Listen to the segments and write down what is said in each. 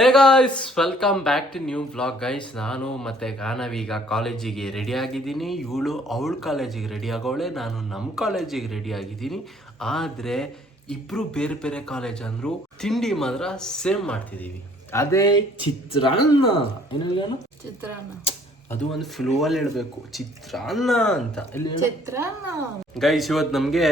Hey guys welcome back to new blog guys ನಾನು ಮತ್ತೆ ಗಾನವಿ ಈಗ ಕಾಲೇಜಿಗೆ ರೆಡಿ ಆಗಿದ್ದೀನಿ. ಇವಳು ಅವಳ ಕಾಲೇಜಿಗೆ ರೆಡಿ ಆಗೋಳೆ ನಾನು ನಮ್ಮ ಕಾಲೇಜಿಗೆ ರೆಡಿ ಆಗಿದ್ದೀನಿ. ಆದರೆ ಇಬ್ರು ಬೇರೆ ಬೇರೆ ಕಾಲೇಜ್ ಅಂದ್ರು ತಿಂಡಿ ಮಾತ್ರ ಸೇಮ್ ಮಾಡ್ತಿದ್ದೀವಿ ಅದೇ ಚಿತ್ರಾನ್ನ. ಏನು ಹೇಳೋಣ ಚಿತ್ರಾನ್ನ. ಅದು ಒಂದು ಫ್ಲೋ ಅಲ್ಲಿ ಹೇಳ್ಬೇಕು ಚಿತ್ರಾನ್ನ ಅಂತ. ಚಿತ್ರಾನ್ನ. ಗೈಸ್ ಇವತ್ತು ನಮಗೆ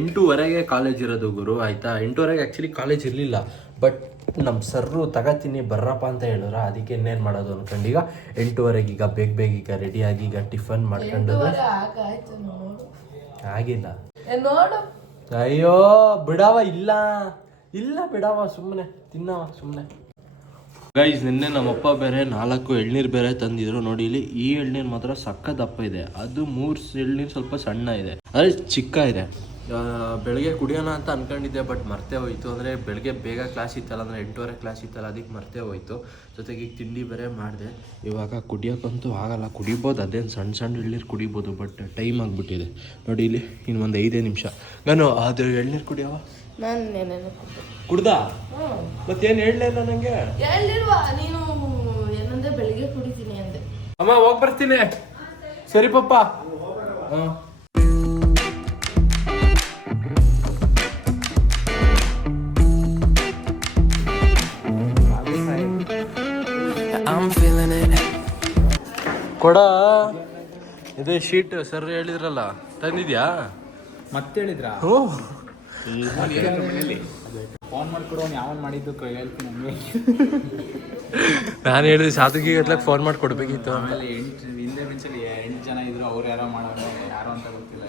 ಎಂಟೂವರೆಗೆ ಕಾಲೇಜ್ ಇರೋದು ಗುರು ಆಯ್ತಾ? ಎಂಟೂವರೆಗೆ ಆ್ಯಕ್ಚುಲಿ ಕಾಲೇಜ್ ಇರಲಿಲ್ಲ. ಬಟ್ ನಮ್ಮ ಸರ್ರು ತಗತೀನಿ ಬರ್ರಪ್ಪ ಅಂತ ಹೇಳಿದ್ರ ಅದಕ್ಕೆ ಇನ್ನೇನು ಮಾಡೋದು ಅನ್ಕೊಂಡು ಈಗ ಎಂಟೂವರೆಗೆ ಈಗ ಬೇಗ ಬೇಗ ಈಗ ರೆಡಿಯಾಗಿ ಈಗ ಟಿಫನ್ ಮಾಡ್ಕೊಂಡು ಆಗಿಲ್ಲ. ಅಯ್ಯೋ ಬಿಡವ ಇಲ್ಲ. ಇಲ್ಲ ಬಿಡವ ಸುಮ್ಮನೆ ತಿನ್ನವ ಸುಮ್ಮನೆ ಗೈಸ್ ನಿನ್ನೆ ನಮ್ಮಪ್ಪ ಬೇರೆ ನಾಲ್ಕು ಎಳ್ನೀರು ಬೇರೆ ತಂದಿದ್ರು. ನೋಡಿ ಇಲ್ಲಿ ಈ ಎಳ್ನೀರು ಮಾತ್ರ ಸಕ್ಕ ದಪ್ಪ ಇದೆ. ಅದು ಮೂರು ಎಳ್ನೀರು ಸ್ವಲ್ಪ ಸಣ್ಣ ಇದೆ. ಅದೇ ಚಿಕ್ಕ ಇದೆ. ಬೆಳಗ್ಗೆ ಕುಡಿಯೋಣ ಅಂತ ಅನ್ಕೊಂಡಿದ್ದೆ ಬಟ್ ಮರ್ತೇ ಹೋಯ್ತು. ಅಂದರೆ ಬೆಳಗ್ಗೆ ಬೇಗ ಕ್ಲಾಸ್ ಇತ್ತಲ್ಲ ಅಂದರೆ ಎಂಟೂವರೆ ಕ್ಲಾಸ್ ಇತ್ತಲ್ಲ ಅದಕ್ಕೆ ಮರ್ತೇ ಹೋಯ್ತು. ಜೊತೆಗೆ ಈಗ ತಿಂಡಿ ಬೇರೆ ಮಾಡಿದೆ. ಇವಾಗ ಕುಡಿಯೋಕ್ಕಂತೂ ಆಗಲ್ಲ. ಕುಡಿಬೋದು ಅದೇನು ಸಣ್ಣ ಸಣ್ಣ ಎಳ್ನೀರು ಕುಡಿಬೋದು ಬಟ್ ಟೈಮ್ ಆಗಿಬಿಟ್ಟಿದೆ. ನೋಡಿ ಇಲ್ಲಿ ಇನ್ನು ಒಂದು ಐದೇ ನಿಮಿಷ. ನಾನು ಅದು ಎಳ್ನೀರು ಕುಡಿಯವ? ಕುಡ್ದ. ಮತ್ತೇನು ಹೇಳಲೇ ಇಲ್ಲ ನನಗೆ ನೀನು ಏನಂದ್ರೆ ಬೆಳಿಗ್ಗೆ ಕುಡಿತೀನಿ ಅಂದೆ. ಅಮ್ಮ ಹೋಗಿ ಬರ್ತೀನಿ. ಸರಿ ಪಪ್ಪ. ಹಾಂ. ಕೊಡ. ಇದೇ ಶೀಟ್ ಸರ್ ಹೇಳಿದ್ರಲ್ಲ ತಂದಿದ್ಯಾ? ಮತ್ತೆ ಹೇಳಿದ್ರಾ ಓ. ಫೋನ್ ಮಾಡ್ಕೊಡೋನು ಯಾವನ್ ಮಾಡಿದ್ದು ಹೇಳ್ತೀನಿ ನಾನು ಹೇಳಿದೆ ಸಾಧುಗಿ ಗಟ್ಲಕ್ಕೆ ಫೋನ್ ಮಾಡಿ ಕೊಡ್ಬೇಕಿತ್ತು. ಆಮೇಲೆ ಎಂಟು ಹಿಂದೆ ಬೆಂಚಲ್ಲಿ ಎಂಟು ಜನ ಇದ್ರು ಅವ್ರು ಯಾರೋ ಮಾಡೋರು ಯಾರೋ ಅಂತ ಗೊತ್ತಿಲ್ಲ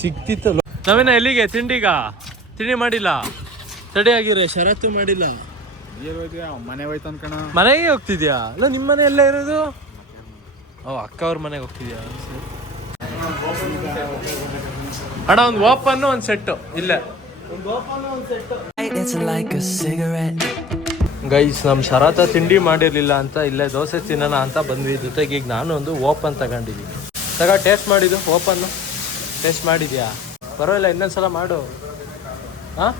ಸಿಕ್ತಿತ್ತು ನಾವೇನ ಎಲ್ಲಿಗೆ ತಿಂಡಿಗ? ತಿಂಡಿ ಮಾಡಿಲ್ಲ. ತಡೆ ಆಗಿರೋ ಷರತ್ತು ಮಾಡಿಲ್ಲ. ಮನೆ ಹೋಯ್ತು ಅನ್ಕಣ ಮನೆಗೆ ಹೋಗ್ತಿದ್ಯಾ? ಅಲ್ಲ ನಿಮ್ಮ ಮನೆ ಎಲ್ಲ ಇರೋದು? ಓ ಅಕ್ಕ ಅವ್ರ ಮನೆಗೆ ಹೋಗ್ತಿದ್ಯಾ. ಅಣ್ಣ ಒಂದು ಓಪನ್ ಒಂದು ಸೆಟ್ಟು. ಇಲ್ಲ. ಗೈಸ್ ನಮ್ಮ ಶರತ ತಿಂಡಿ ಮಾಡಿರ್ಲಿಲ್ಲ ಅಂತ ಇಲ್ಲೇ ದೋಸೆ ತಿನ್ನೋಣ ಅಂತ ಬಂದ್ವಿ. ಜೊತೆಗೆ ಈಗ ನಾನು ಒಂದು ಓಪನ್ ತಗೊಂಡಿದ್ದೀನಿ. ತಗ ಟೇಸ್ಟ್ ಮಾಡಿದ್ದು ಓಪನ್ನು. ಟೇಸ್ಟ್ ಮಾಡಿದ್ಯಾ? ಪರವಾಗಿಲ್ಲ ಇನ್ನೊಂದ್ಸಲ ಮಾಡು. ಹಾಂ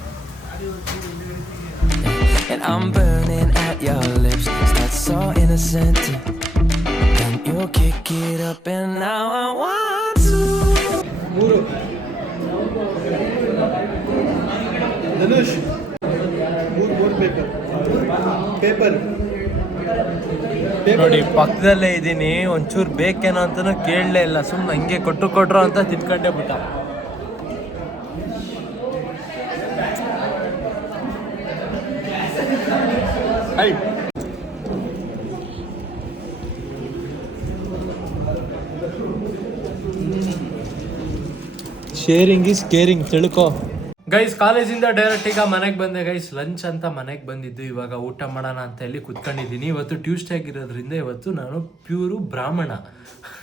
And I'm burning at your lips. That's so innocent. And you kick it up, and now I want to. Dhanush ಮೂರು ಮೂರು ಪೇಪರ್ ಪೇಪರ್ ನೋಡಿ ಪಕ್ಕದಲ್ಲೇ ಇದ್ದೀನಿ ಒಂಚೂರು ಬೇಕೇನೋ ಅಂತನೂ ಕೇಳಲೇ ಇಲ್ಲ ಸುಮ್ಮನೆ ಹಂಗೆ ಕೊಟ್ಟು ಕೊಟ್ರು ಅಂತ ತಿನ್ಕೊಂಡೇ ಬಿಟ್ಟ ಶೇರಿಂಗ್ ಇಸ್ ಕೇರಿಂಗ್ ತಿಳ್ಕೊ Guys ಕಾಲೇಜಿಂದ ಡೈರೆಕ್ಟ್ ಈಗ ಮನೆಗೆ ಬಂದೆ. ಗೈಸ್ ಲಂಚ್ ಅಂತ ಮನೆಗೆ ಬಂದಿದ್ದು. ಇವಾಗ ಊಟ ಮಾಡೋಣ ಅಂತ ಹೇಳಿ ಕುತ್ಕೊಂಡಿದ್ದೀನಿ. ಇವತ್ತು ಟ್ಯೂಸ್ಡೇ ಆಗಿರೋದ್ರಿಂದ ಇವತ್ತು ನಾನು ಪ್ಯೂರು ಬ್ರಾಹ್ಮಣ.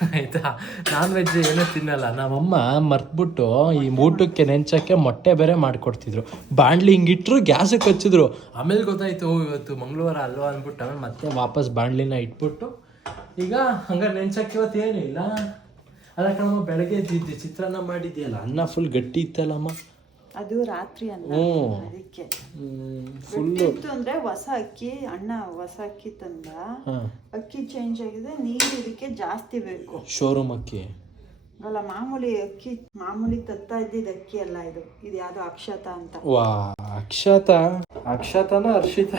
ಆಯ್ತಾ? ನಾನ್ ವೆಜ್ ಏನೂ ತಿನ್ನಲ್ಲ. ನಮ್ಮಮ್ಮ ಮರ್ತ್ಬಿಟ್ಟು ಈ ಊಟಕ್ಕೆ ನೆಂಚಕ್ಕೆ ಮೊಟ್ಟೆ ಬೇರೆ ಮಾಡ್ಕೊಡ್ತಿದ್ರು. ಬಾಂಡ್ಲಿ ಹಿಂಗಿಟ್ರು ಗ್ಯಾಸಕ್ಕೆ ಹಚ್ಚಿದ್ರು. ಆಮೇಲೆ ಗೊತ್ತಾಯ್ತು ಇವತ್ತು ಮಂಗಳವಾರ ಅಲ್ವಾ ಅಂದ್ಬಿಟ್ಟು ಆಮೇಲೆ ಮತ್ತೆ ವಾಪಸ್ ಬಾಂಡ್ಲಿನ ಇಟ್ಬಿಟ್ಟು ಈಗ ಹಂಗಾರೆ ನೆಂಚಕ್ಕೆ ಇವತ್ತು ಏನಿಲ್ಲ ಅದಕ್ಕೆ ಕಣಮ್ಮ, ಬೆಳಗ್ಗೆ ಇದ್ದಿದ್ದು. ಚಿತ್ರಾನ್ನ ಮಾಡಿದ್ಯಲ್ಲ, ಅನ್ನ ಫುಲ್ ಗಟ್ಟಿ ಇತ್ತಲ್ಲಮ್ಮ? ಅದು ರಾತ್ರಿ ಅನ್ನ ಅದಕ್ಕೆ. ಬಿಟ್ಟಿತ್ತು ಅಂದ್ರೆ ಹೊಸ ಅಕ್ಕಿ ಅಣ್ಣ ಹೊಸ ಅಕ್ಕಿ ತಂದ. ಅಕ್ಕಿ ಚೇಂಜ್ ಆಗಿದೆ ನೀರು ಇದಕ್ಕೆ ಜಾಸ್ತಿ ಬೇಕು. ಶೋರೂಮ್ ಅಕ್ಕಿ. ಅಲ್ಲ ಮಾಮೂಲಿ ಅಕ್ಕಿ ಮಾಮೂಲಿ ತತ್ತಾ ಇದ್ದಿದ್ ಅಕ್ಕಿ ಅಲ್ಲ ಇದು. ಇದು ಯಾವ್ದೋ ಅಕ್ಷತ ಅಂತ. ವಾ ಅಕ್ಷತ? ಅಕ್ಷತನ ಅರ್ಷಿತ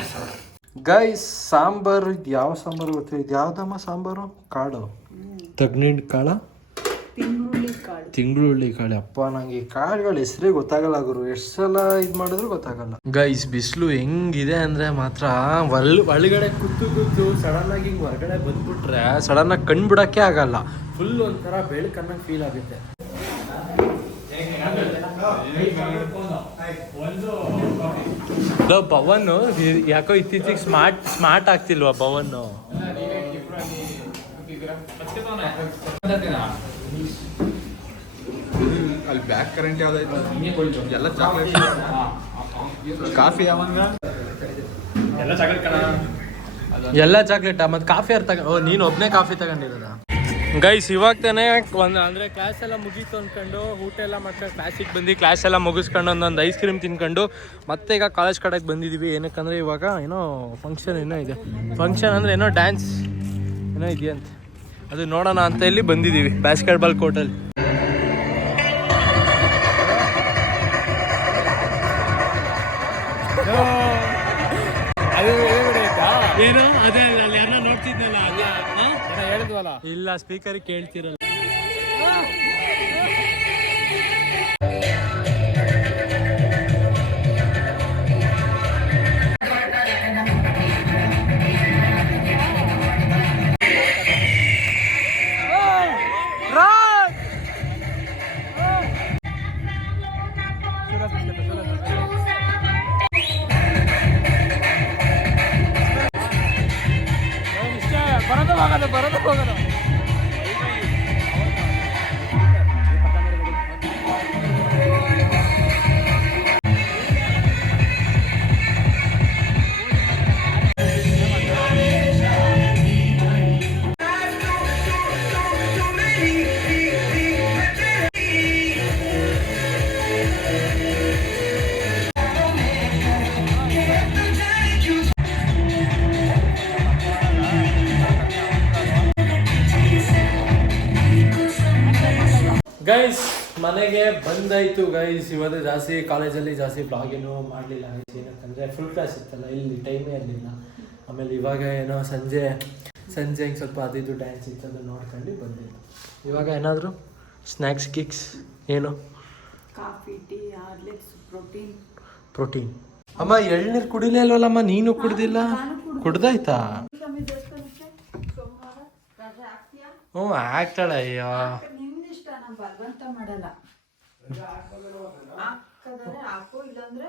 ಗೈಸ್ ಸಾಂಬಾರು ಇದು ಯಾವ ಸಾಂಬಾರು ಗೊತ್ತಿಲ್ಲ ಇದು ಯಾವ್ದಮ್ಮ ಸಾಂಬಾರು? ಕಾಳು. ತಗ್ನಿಂಡ್ ಕಾಳು? ತಿಂಗ್ಳುಳ್ಳಿ ಕಾಳೆ ಅಪ್ಪ, ನಂಗೆ ಕಾಳುಗಳ ಹೆಸರೇ ಗೊತ್ತಾಗಲ್ಲ ಗುರು. ಎಷ್ಟು ಸಲ ಇದು ಮಾಡಿದ್ರು ಗೊತ್ತಾಗಲ್ಲ. ಗೈಸ್, ಬಿಸಿಲು ಹೆಂಗಿದೆ ಅಂದ್ರೆ ಮಾತ್ರ ಒಲ್ ಒಳಗಡೆ ಕೂತು ಕೂತು ಸಡನ್ ಆಗಿ ಹಿಂಗೆ ಹೊರಗಡೆ ಬಂದ್ಬಿಟ್ರೆ ಸಡನ್ ಆಗಿ ಕಣ್ಬಿಡಕ್ಕೆ ಆಗಲ್ಲ. ಫುಲ್ ಒಂಥರ ಬೆಳಕನ್ನ ಫೀಲ್ ಆಗುತ್ತೆ. ಪವನ್ ಯಾಕೋ ಇತ್ತೀಚಿಗೆ ಸ್ಮಾರ್ಟ್ ಸ್ಮಾರ್ಟ್ ಆಗ್ತಿಲ್ವಾ ಪವನ್ ಅಲ್ಲಿ ಬ್ಯಾಕ್ ಕರೆಂಟ್ ಯಾವ್ದಾಯ್ತು? ಎಲ್ಲ ಚಾಕ್ಲೇಟ್ ಕಾಫಿ ಯಾವಂಗ? ಎಲ್ಲ ಚಾಕ್ಲೇಟ್ ಮತ್ತೆ ಕಾಫಿ ಅರ್ಥ ಓ ನೀನು ಒಬ್ಬನೇ ಕಾಫಿ ತಗೊಂಡಿರೋದ? ಗೈಸ್ ಇವಾಗ ತಾನೇ ಒಂದು ಅಂದರೆ ಕ್ಲಾಸ್ ಎಲ್ಲ ಮುಗೀತು ಅಂದ್ಕೊಂಡು ಊಟ ಎಲ್ಲ ಮತ್ತೆ ಕ್ಲಾಸಿಗೆ ಬಂದು ಕ್ಲಾಸ್ ಎಲ್ಲ ಮುಗಿಸ್ಕೊಂಡು ಒಂದೊಂದು ಐಸ್ ಕ್ರೀಮ್ ತಿನ್ಕೊಂಡು ಮತ್ತೆ ಈಗ ಕಾಲೇಜ್ ಕಡೆಗೆ ಬಂದಿದ್ದೀವಿ ಏನಕ್ಕಂದ್ರೆ ಇವಾಗ ಏನೋ ಫಂಕ್ಷನ್ ಏನೋ ಇದೆ. ಫಂಕ್ಷನ್ ಅಂದರೆ ಏನೋ ಡ್ಯಾನ್ಸ್ ಏನೋ ಇದೆಯಂತೆ. ಅದು ನೋಡೋಣ ಅಂತ ಇಲ್ಲಿ ಬಂದಿದ್ದೀವಿ ಬ್ಯಾಸ್ಕೆಟ್ಬಾಲ್ ಕೋರ್ಟಲ್ಲಿ ಇಲ್ಲ ಸ್ಪೀಕರ್ ಕೇಳ್ತಿರಲ್ಲ. ಬರೋದು ಹೋಗೋದು ಗೈಸ್ ಮನೆಗೆ ಬಂದಾಯ್ತು. ಗೈಸ್ ಇವತ್ತು ಜಾಸ್ತಿ ಕಾಲೇಜಲ್ಲಿ ಜಾಸ್ತಿ ಬ್ಲಾಗ್ ಏನೋ ಮಾಡಲಿಲ್ಲ. ಗೈಸ್ ಏನಂತಂದರೆ ಫುಲ್ ಕ್ಲಾಸ್ ಇತ್ತಲ್ಲ ಇಲ್ಲಿ ಟೈಮೇ ಇರಲಿಲ್ಲ. ಆಮೇಲೆ ಇವಾಗ ಏನೋ ಸಂಜೆ ಸಂಜೆ ಹಿಂಗೆ ಸ್ವಲ್ಪ ಅದಿದ್ದು ಡ್ಯಾನ್ಸ್ ಇತ್ತು ಅದನ್ನ ನೋಡ್ಕೊಂಡು ಬಂದಿಲ್ಲ ಇವಾಗ ಏನಾದರೂ ಸ್ನ್ಯಾಕ್ಸ್ ಕಿಕ್ಸ್ ಏನು? Coffee tea Horlicks protein protein ಅಮ್ಮ ಎಳ್ನೀರು ಕುಡಿಲೇ ಇಲ್ವಲ್ಲಮ್ಮ ನೀನು ಕುಡ್ದಿಲ್ಲ? ಕುಡ್ದಾಯ್ತಾ? ಹ್ಞೂ ಆಗ್ತಾಳೆ ಅಯ್ಯೋ. ಬಲವಂತ ಮಾಡಲ್ಲ. ಹಾಕದರೆ ಹಾಕು ಇಲ್ಲಾಂದ್ರೆ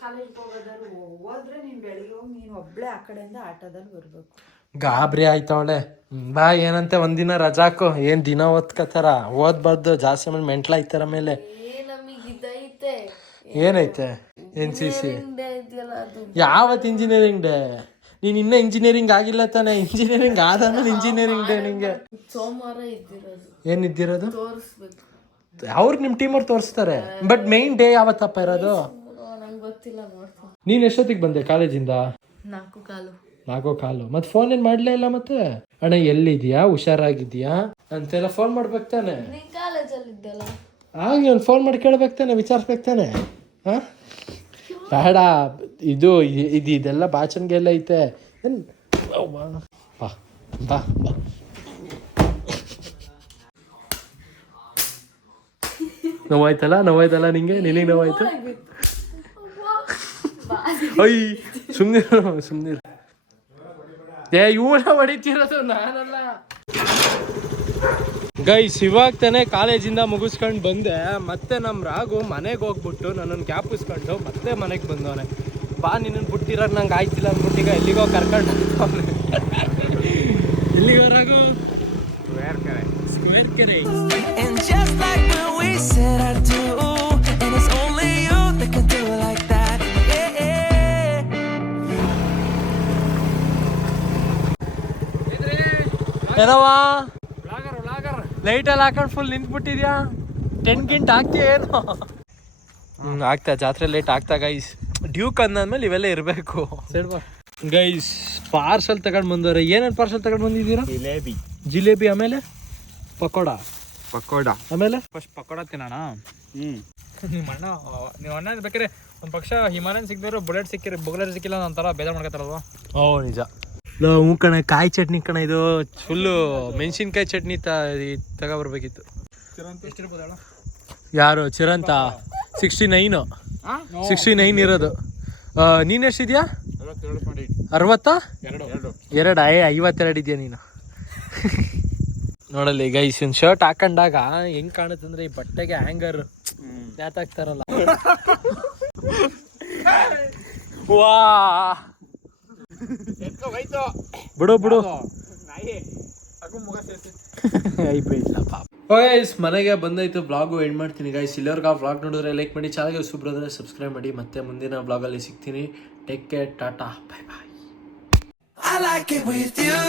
ಕಾಲೇಜ್ಗೆ ಹೋಗೋದಾದ್ರೆ ಹೋದ್ರೆ ನೀನ್ ಬೆಳಿಗ್ಗೆ ಹೋಗಿ ನೀನ್ ಒಬ್ಳೆ ಆ ಕಡೆಯಿಂದ ಆಟೋದಲ್ಲಿ ಬರ್ಬೇಕು. ಗಾಬರಿ ಆಯ್ತವಳೆ ಬಾ ಏನಂತೆ ಒಂದಿನ ರಜಾಕು ಏನ್ ದಿನ ಓದ್ಕತಾರ ಓದ್ಬಾರ್ದು ಜಾಸ್ತಿ ಮೇಲೆ ಮೆಂಟ್ಲ ಆಯ್ತಾರ ಮೇಲೆ. ಏ ನಮಗೆ ಇದೈತೆ. ಏನೈತೆ? N C C? ಯಾವತ್ ಇಂಜಿನಿಯರಿಂಗ್ ಡೇ ನೀನ್ ಇನ್ನ ಇಂಜಿನಿಯರಿಂಗ್ ಆಗಿಲ್ಲ ತಾನೆ. ಇಂಜಿನಿಯರಿಂಗ್ ಆದ್ಮೇಲೆ ಇಂಜಿನಿಯರಿಂಗ್ ಟ್ರೈನಿಂಗ್ ನಿಂಗೆ. ಸೋಮವಾರ ಇದ್ದಿರೋದು. ಏನಿದ್ದಿರೋದು? ತೋರಿಸ್ಬೇಕು. ಅವ್ರಿಗೆ ನಿಮ್ ಟೀಮವ್ರು ತೋರಿಸ್ತಾರೆ. ಬಟ್ ಮೈನ್ ಡೇ ಯಾವತ್ತಪ್ಪ ಇರೋದು? ನಂಗೆ ಗೊತ್ತಿಲ್ಲ ನೋಡ್ತೀನಿ. ನೀನ್ ಎಷ್ಟೊತ್ತಿಗೆ ಬಂದೆ ಕಾಲೇಜಿಂದ? ನಾಲ್ಕು ಕಾಲು. ನಾಲ್ಕೋ ಕಾಲು. ಮತ್ತೆ ಫೋನ್ ಏನ್ ಮಾಡ್ಲೇ ಇಲ್ಲ ಮತ್ತೆ? ಅಣ್ಣ ಎಲ್ಲಿದ್ಯಾ? ಹುಷಾರಾಗಿದ್ಯಾ? ಅಂತೆಲ್ಲ ಫೋನ್ ಮಾಡ್ಬೇಕು ತಾನೆ. ನೀನ್ ಕಾಲೇಜಲ್ಲಿ ಇದ್ದಲ್ಲ ಹಾಗೆ ಒಂದು ಫೋನ್ ಮಾಡಿ ಕೇಳ್ಬೇಕು ತಾನೆ ವಿಚಾರಿಸ್ಬೇಕು ತಾನೆ. ಹಾಂ? ಬೇಡ. ಇದು ಇದು, ಇದೆಲ್ಲ ಬಾಚನ್ಗೆಲ್ಲ ಐತೆ. ಬಾ ಬಾ ಬಾ. ನೋವಾಯ್ತಲ್ಲ ನೋವಾಯ್ತಲ್ಲ ನಿಂಗೆ? ನಿನಗೆ ನೋವಾಯ್ತು? ಅಯ್ಯ ಸುಮ್ಮನೆ ಸುಮ್ಮನೆ ಏ, ಇವನ ಹೊಡಿತಿರೋದು ನಾನಲ್ಲ. ಗೈಸ್ ಇವಾಗ ತಾನೇ ಕಾಲೇಜಿಂದ ಮುಗಿಸ್ಕೊಂಡು ಬಂದೆ. ಮತ್ತೆ ನಮ್ಮ ರಾಗು ಮನೆಗೆ ಹೋಗ್ಬಿಟ್ಟು ನನ್ನನ್ನು ಕ್ಯಾಪಿಸ್ಕೊಂಡು ಮತ್ತೆ ಮನೆಗೆ ಬಂದವನೆ. ಬಾ ನಿನ್ನನ್ನು ಬಿಟ್ಟಿರೋದು ನಂಗೆ ಆಯ್ತಿಲ್ಲ ಅಂದ್ಬಿಟ್ಟು ಈಗ ಎಲ್ಲಿಗೋ ಕರ್ಕೊಂಡು. ಎಲ್ಲಿಗೋ ರಾಗು ಸ್ಕ್ವೇರ್ ಕೆರೆ. ಏನವಾ ಲೈಟಲ್ಲಿ ಹಾಕೊಂಡು ಫುಲ್ ನಿಂತ್ಬಿಟ್ಟಿದ್ಯಾ? ಟೆನ್ ಗಿಂಟ್ ಹಾಕ್ತೀಯ ಏನು? ಹ್ಞೂ ಆಗ್ತಾ ಜಾತ್ರೆ ಲೈಟ್ ಆಗ್ತಾ ಗೈಸ್ ಡ್ಯೂಕ್ ಅಂದಾದ್ಮೇಲೆ ಇವೆಲ್ಲ ಇರಬೇಕು. ಗೈಸ್ ಪಾರ್ಸಲ್ ತಗೊಂಡು ಬಂದವ್ರೆ. ಏನೇನು ಪಾರ್ಸಲ್ ತಗೊಂಡು ಬಂದಿದ್ದೀರಾ? ಜಿಲೇಬಿ. ಜಿಲೇಬಿ ಆಮೇಲೆ ಪಕೋಡ. ಪಕೋಡ. ಆಮೇಲೆ? ಫಸ್ಟ್ ಪಕೋಡ ತಿನ್ನೋಣ. ಹ್ಮ್. ನಿಮ್ಮ ಅಣ್ಣ ನೀವ್ ಅಣ್ಣ ಬೇಕಾದ್ರೆ ಒಂದು ಪಕ್ಷ ಹಿಮಾಲಯನ್ ಸಿಕ್ಕಿದ್ರು ಬುಲೆಟ್ ಸಿಕ್ಕಿರ ಬುಲೆಟ್ ಸಿಕ್ಕಿಲ್ಲ ಒಂಥರ ಬೇಜಾರು ಮಾಡ್ಕೊತಾರಲ್ವಾ? ಓ ನಿಜ. ಹ್ಞೂ ಕಣ ಕಾಯಿ ಚಟ್ನಿ ಕಣ ಇದು. ಫುಲ್ಲು ಮೆಣಸಿನ್ಕಾಯಿ ಚಟ್ನಿ ತ ತಗೊಬರ್ಬೇಕಿತ್ತು ಯಾರು? Chiranta? Sixty nine sixty nine ಇರೋದು ನೀನು ಎಷ್ಟಿದ್ಯಾ? ಅರವತ್ತಾ? ಎರಡು. ಏ ಐವತ್ತೆರಡು ಇದೆಯಾ ನೀನು? ನೋಡಲ್ಲಿ ಗೈಸ್ ಈ ಶರ್ಟ್ ಹಾಕೊಂಡಾಗ ಹೆಂಗ್ ಕಾಣುತ್ತೆ ಅಂದ್ರೆ ಈ ಬಟ್ಟೆಗೆ ಹ್ಯಾಂಗರ್ ಯಾತಾಗ್ತಾರಲ್ಲ ವಾ! ಬಿಡು ಬಿಡು. ಐಬಿಡ್ಲ ಪಾಪ. ಗೈಸ್ ಮನೆಗೆ ಬಂದಾಯ್ತು ಬ್ಲಾಗು ಎಂಡ್ ಮಾಡ್ತೀನಿ ಗೈಸ್ ಇಲ್ಲಿವರೆಗೂ ಆ ಬ್ಲಾಗ್ ನೋಡಿದ್ರೆ ಲೈಕ್ ಮಾಡಿ ಚಾನಲ್ಗೆ ಸುಬ್ರದ್ರೆ ಸಬ್ಸ್ಕ್ರೈಬ್ ಮಾಡಿ. ಮತ್ತೆ ಮುಂದಿನ ಬ್ಲಾಗಲ್ಲಿ ಸಿಗ್ತೀನಿ. Take care tata bye bye I like it with you.